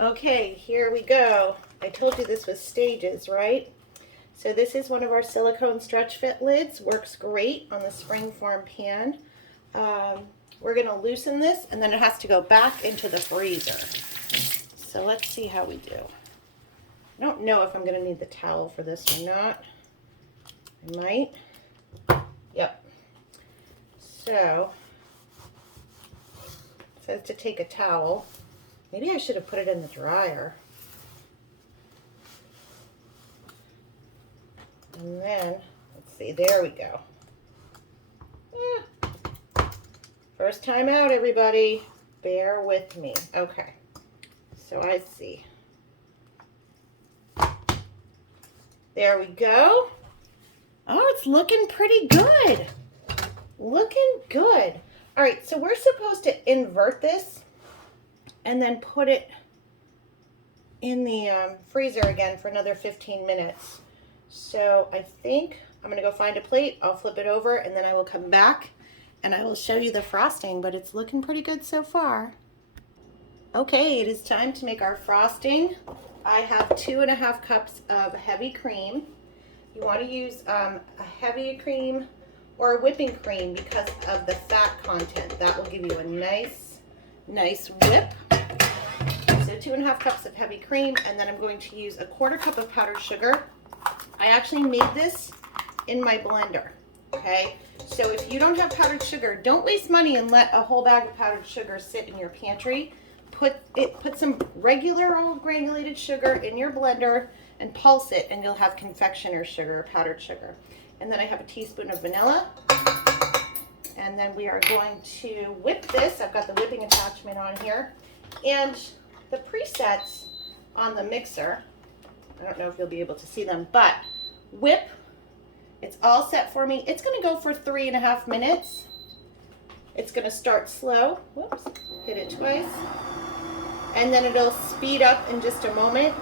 Okay, here we go. I told you this was stages, right? So this is one of our silicone stretch fit lids. Works great on the springform pan. We're gonna loosen this and then it has to go back into the freezer. So let's see how we do. I don't know if I'm gonna need the towel for this or not. I might. Yep. So, it says to take a towel. Maybe I should have put it in the dryer. And then, let's see, there we go. First time out, everybody. Bear with me. Okay, so I see. There we go. Oh, it's looking pretty good. Looking good. All right, so we're supposed to invert this and then put it in the freezer again for another 15 minutes. So I think I'm gonna go find a plate, I'll flip it over, and then I will come back and I will show you the frosting, but it's looking pretty good so far. Okay, it is time to make our frosting. I have 2.5 cups of heavy cream. You want to use a heavy cream or a whipping cream because of the fat content. That will give you a nice whip. So 2.5 cups of heavy cream, and then I'm going to use a 1/4 cup of powdered sugar. I actually made this in my blender, okay? So if you don't have powdered sugar, don't waste money and let a whole bag of powdered sugar sit in your pantry. Put some regular old granulated sugar in your blender and pulse it, and you'll have confectioner sugar, powdered sugar. And then I have a teaspoon of vanilla. And then we are going to whip this. I've got the whipping attachment on here. And the presets on the mixer, I don't know if you'll be able to see them, but whip, it's all set for me. It's gonna go for 3.5 minutes. It's gonna start slow. Whoops, hit it twice. And then it'll speed up in just a moment.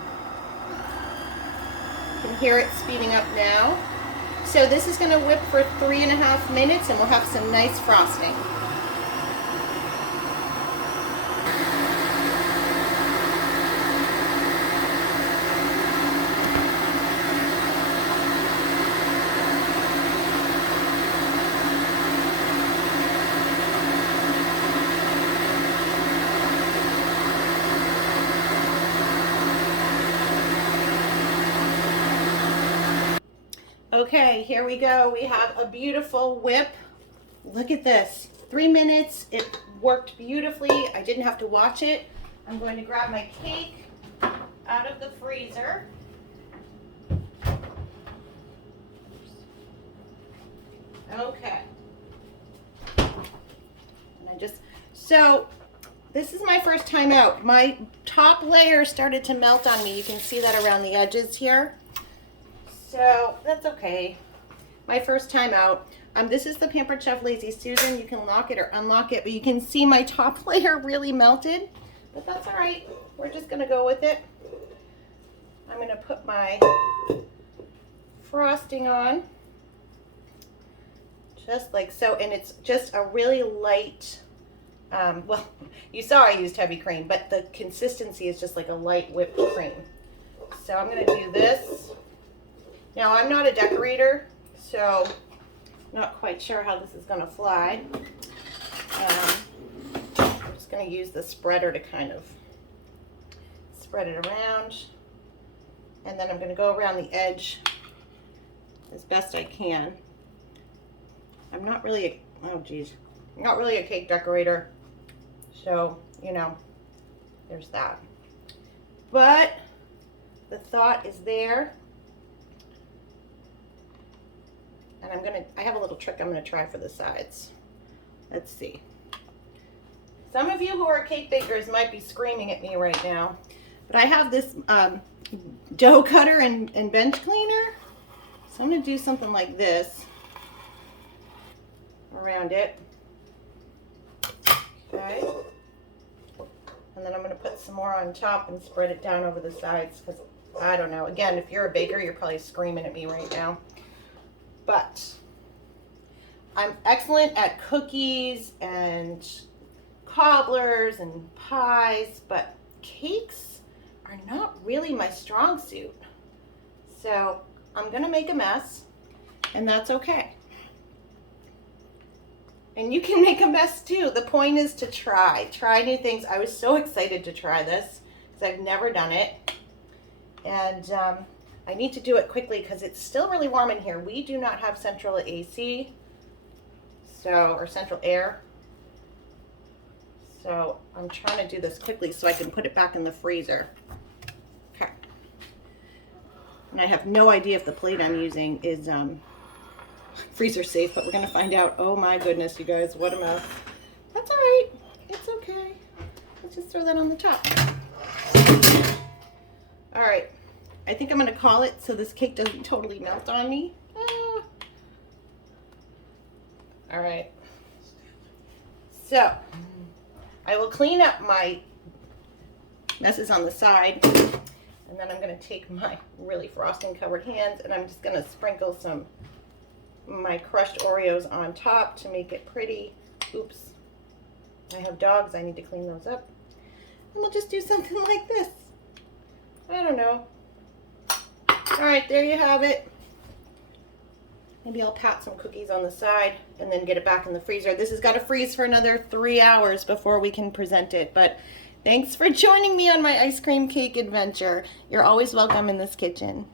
You can hear it speeding up now. So this is gonna whip for 3.5 minutes and we'll have some nice frosting. Okay, here we go. We have a beautiful whip. Look at this. 3 minutes. It worked beautifully. I didn't have to watch it. I'm going to grab my cake out of the freezer. Okay. And so this is my first time out. My top layer started to melt on me. You can see that around the edges here. So that's okay. My first time out. This is the Pampered Chef Lazy Susan. You can lock it or unlock it, but you can see my top layer really melted, but that's all right. We're just gonna go with it. I'm gonna put my frosting on, just like so, and it's just a really light, well, you saw I used heavy cream, but the consistency is just like a light whipped cream. So I'm gonna do this. Now, I'm not a decorator, so not quite sure how this is going to fly. I'm just going to use the spreader to kind of spread it around. And then I'm going to go around the edge as best I can. I'm not really, I'm not really a cake decorator. So, you know, there's that. But the thought is there. And I have a little trick I'm gonna try for the sides. Let's see. Some of you who are cake bakers might be screaming at me right now, but I have this dough cutter and bench cleaner. So I'm gonna do something like this around it. Okay. And then I'm gonna put some more on top and spread it down over the sides, because I don't know. Again, if you're a baker, you're probably screaming at me right now. But I'm excellent at cookies and cobblers and pies, but cakes, are not really my strong suit. So I'm gonna make a mess, and that's okay. And you can make a mess too. The point is to try new things. I was so excited to try this because I've never done it. And I need to do it quickly because it's still really warm in here. We do not have central AC, or central air. So I'm trying to do this quickly so I can put it back in the freezer. Okay. And I have no idea if the plate I'm using is freezer safe, but we're gonna find out. Oh my goodness, you guys, what a mess. That's all right, it's okay. Let's just throw that on the top. All right, I think I'm gonna call it so this cake doesn't totally melt on me. Ah. All right, so I will clean up my messes on the side, and then I'm gonna take my really frosting covered hands and I'm just gonna sprinkle my crushed Oreos on top to make it pretty. Oops, I have dogs, I need to clean those up. And we'll just do something like this. I don't know. All right, there you have it. Maybe I'll pat some cookies on the side and then get it back in the freezer. This has got to freeze for another 3 hours before we can present it. But thanks for joining me on my ice cream cake adventure. You're always welcome in this kitchen.